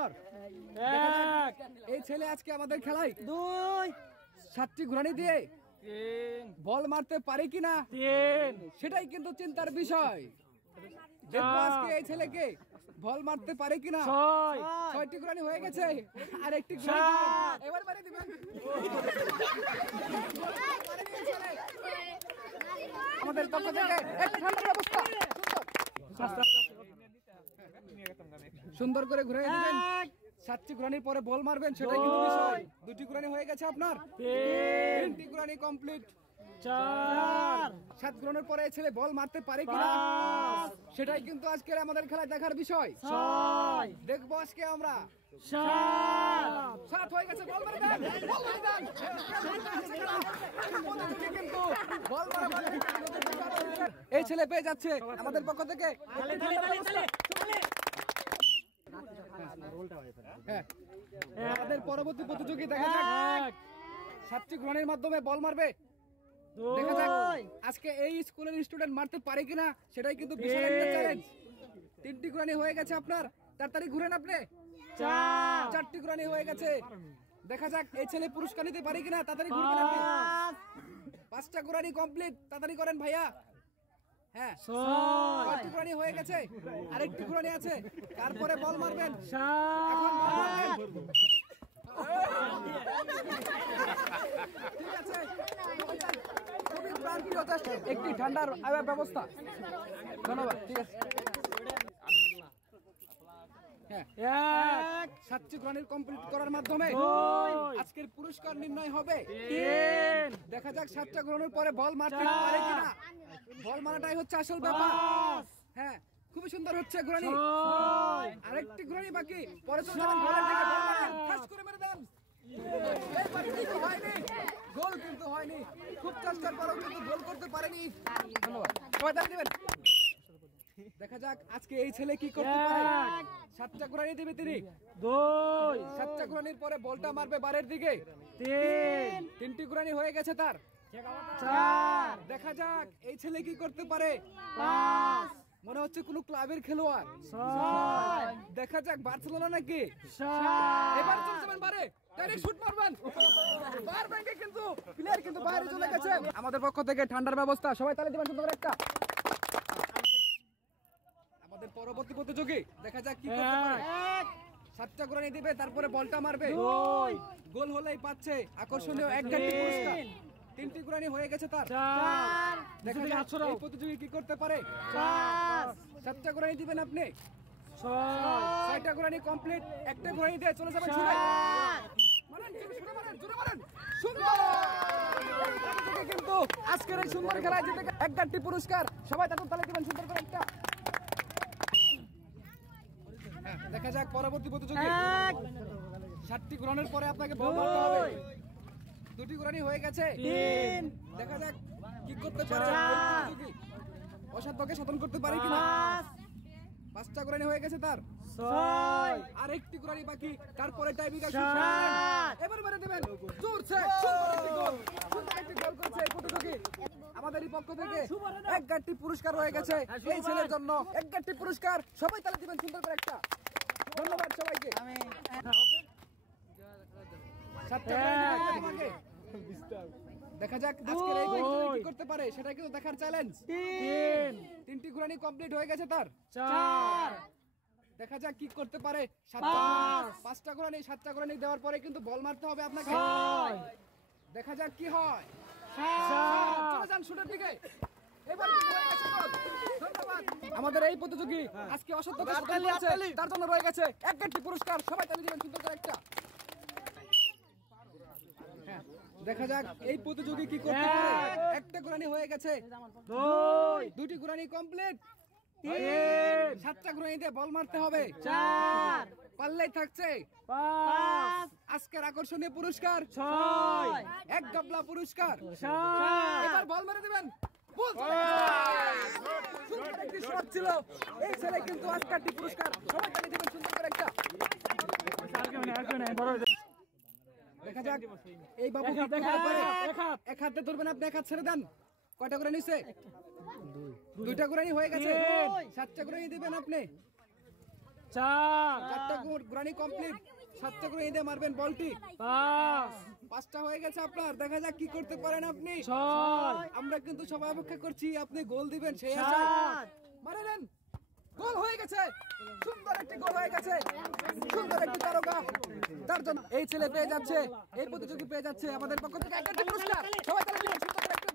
সুন্দর। এই ছেলে আজকে আমাদের খেলায় 7টি ঘুরানি দিয়ে বল মারতে পারে কিনা সেটাই কিন্তু চিন্তার বিষয়। দেখবো আজকে এই ছেলেকে বল মারতে পারে কিনা। 6টি ঘুরানি হয়ে গেছে, আর একটি এবার মারে দিবেন। আমাদের পক্ষ থেকে একটি ঠান্ডার ব্যবস্থা সুন্দর করে ঘুরে দিবেন। 7টি ঘুরানির পরে বল মারবেন সেটাই কিন্তু বিষয়। 2টি ঘুরানি হয়ে গেছে আপনার, 3টি ঘুরানি কমপ্লিট। 7 ঘুরানোর পরে ছেলে বল মারতে পারে কিনা সেটাই কিন্তু আজকের আমাদের খেলায় দেখার বিষয়। দেখবো আজকে আমরা 7 হয়ে গেছে, বল মারে দেন, বল মারে দেন। কিন্তু বল মারা এই ছেলে পেয়ে যাচ্ছে আমাদের পক্ষ থেকে। আমাদের পরবর্তী প্রতিযোগী দেখা যাক 7টি ঘুরানির মাধ্যমে বল মারবে। দেখা যাক আজকে এই স্কুলের স্টুডেন্ট মারতে পারে কিনা সেটাই কিন্তু বিশাল একটা চ্যালেঞ্জ। 3টি ঘুরানি হয়ে গেছে আপনার, তাড়াতাড়ি ঘুরেন আপনি। 4টি ঘুরানি হয়ে গেছে, দেখা যাক এই ছেলে পুরস্কার নিতে পারে কিনা, তাড়াতাড়ি ঘুরবেন আপনি। 5টা ঘুরানি কমপ্লিট, তাড়াতাড়ি করেন ভাইয়া। হ্যাঁ, 6টি ঘুরানি হয়ে গেছে, আরেকটি ঘুরানি আছে, তারপরে বল মারবেন। এখন বল মারবেন। ঠিক আছে, খুবই প্রাণপ্রিয় একটি ঠান্ডার ব্যবস্থা। ধন্যবাদ। ঠিক আছে, 7টি ঘুরানি কমপ্লিট করার মাধ্যমে আজকের পুরস্কার নির্ণয় হবে। দেখা যাক 7টা ঘুরানোর পরে বল মারতে পারে কিনা। বল মারাটাই হচ্ছে আসল ব্যাপার। হ্যাঁ, খুবই সুন্দর হচ্ছে ঘুরানি, আরেকটি ঘুরানি বাকি। পরে চলে যাবেন গোলের দিকে, বল মারেন, ঠাস করে মেরে দেন। গোল কিন্তু হয়নি, খুব চেষ্টার পরেও কিন্তু গোল করতে পারেনি। ধন্যবাদ, সবাই তালি দিবেন। দেখা যাক আজকে এই ছেলে কি করতে পারে। 7টা ঘুরানি দিবে তিনি, 7টা ঘুরানির পরে বলটা মারবে বারের দিকে। 3টি ঘুরানি হয়ে গেছে তার, 4। দেখা যাক এই ছেলে কি করতে পারে। 5, মনে হচ্ছে কোন ক্লাবের খেলোয়াড়। 6, দেখা যাক বার্সেলোনা নাকি। 7, এবার চলে যাবেন বারে, ডাইরেক্ট শুট মারবেন। বার ব্যাংকে কিন্তু প্লেয়ার কিন্তু বাইরে চলে গেছে। আমাদের পক্ষ থেকে ঠান্ডার ব্যবস্থা, সবাই তালি দিবেন সুন্দর একটা। আমাদের পরবর্তী প্রতিযোগী দেখা যাক কি করতে পারে। 7টা ঘুরানি দিবে, তারপরে বলটা মারবে। গোল হলেই পাচ্ছে আকর্ষণীয় 1 ঘন্টা পুরস্কার। 3টি ঘুরানি হয়ে গেছে তার, 4। দেখা যাক এই প্রতিযোগী কি করতে পারে। 7টা ঘুরানি দিবেন আপনি, 6টা ঘুরানি কমপ্লিট। একটা ঘুরানি দিয়ে চলে যাবেন ছুটে। মারেন, ছুটে মারেন, জোরে মারেন। সুন্দর! কিন্তু আজকের এই সুন্দর খেলায় জিতে 1 ঘন্টা পুরস্কার। সবাই তাদের তালি দিবেন সুন্দর করে একটা। দেখা যাক পরবর্তী প্রতিযোগী। 7টি ঘুরানোর পরে আপনাকে বল মারতে হবে। 2টি ঘুরানি হয়ে গেছে, 3। দেখা যাক কি করতে পারে প্রতিযোগী, অসাধ্যকে সাধন করতে পারে কিনা। 5টা ঘুরানি হয়ে গেছে তার, 6। আরেকটি ঘুরানি বাকি, তারপরে টাইব্রেকার শুট। এবার মেরে দিবেন জোরছে। সুন্দর একটি গোল করেছে এই প্রতিযোগী। আমাদের এই পক্ষ থেকে 1 ঘন্টা পুরস্কার হয়ে গেছে এই ছেলের জন্য। 1 ঘন্টা পুরস্কার, সবাই তালি দিবেন সুন্দর করে একটা। ধন্যবাদ সবাইকে। দেখা যাক আজকের এই প্রতিযোগী কি করতে পারে সেটা কিন্তু দেখার চ্যালেঞ্জ। 3টি ঘুরানি কমপ্লিট হয়ে গেছে তার, 4। দেখা যাক কি করতে পারে। 5টা ঘুরানি, 7টা ঘুরানি দেওয়ার পরে কিন্তু বল মারতে হবে আপনাকে। দেখা যাক কি হয়। চলে যান শুটের দিকে। আমাদের এই প্রতিযোগী আজকে অসাধ্য তার জন্য রয়ে গেছে 1 ঘন্টা পুরস্কার। সবাই তালি দিবেন সুন্দর করে একটা। দেখা যাক এই প্রতিযোগী কি করতে পারে। 1টা ঘুরানি হয়ে গেছে, 2টি ঘুরানি কমপ্লিট, 7টা ঘুরানি দিয়ে বল মারতে হবে। 4 পাল্লাই থাকছে, 5 আজকের আকর্ষণীয় পুরস্কার, 6 1 গাবলা পুরস্কার। এবার বল মেরে দিবেন। ছিল এই ছেলে কিন্তু আজকের পুরস্কার। সবাই তালি দিবেন সুন্দর করে একটা। দেখা যাক এই বাবু এক হাতে ধরবেন আপনি, 1 হাত ছেড়ে দেন। কয়টা করে নিছে? 2টা করে হয়ে গেছে। 7টা করে দিবেন আপনি। 4টা গুরানি কমপ্লিট। 7টা গুরানি দিয়ে মারবেন বলটি। 5টা হয়ে গেছে আপনার। দেখা যাক কি করতে পারেন আপনি। আমরা কিন্তু সবাই অপেক্ষা করছি আপনি গোল দিবেন সেই আশায়। মারে নেন, গোল হয়ে গেছে। সুন্দর একটি গোল হয়ে গেছে, সুন্দর একটি তারকা। তার জন্য এই ছেলে পেয়ে যাচ্ছে, এই প্রতিযোগী পেয়ে যাচ্ছে আমাদের পক্ষ থেকে একটা পুরস্কার। সবাই তালি দিবেন, সুন্দর একটা